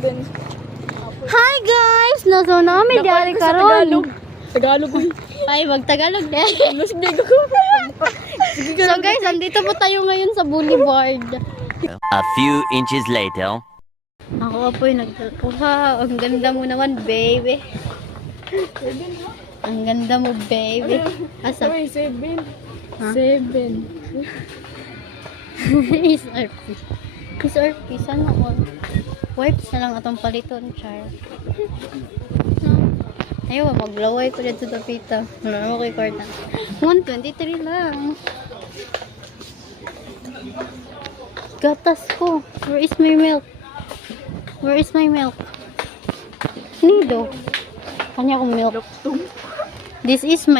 Hi guys! Nasa namin diyari karon. Tagalog uy. Ay, mag-Tagalog din. Mas big ako. So guys, andito po tayo ngayon sa boulevard. A few inches later. Ako po yung nagkuha. Ang ganda mo naman, baby. Ang ganda mo, baby. Asa? Uy, 7. Ha? 7. Is RP. Is RP. Sana all. Wipes na lang atong paliton, char. Ayaw, maglaway ko dito sa pita. Wala mo kay Corda. 123 lang. Gatas ko. Where is my milk? Where is my milk? Nido. Kanya kong milk. This is my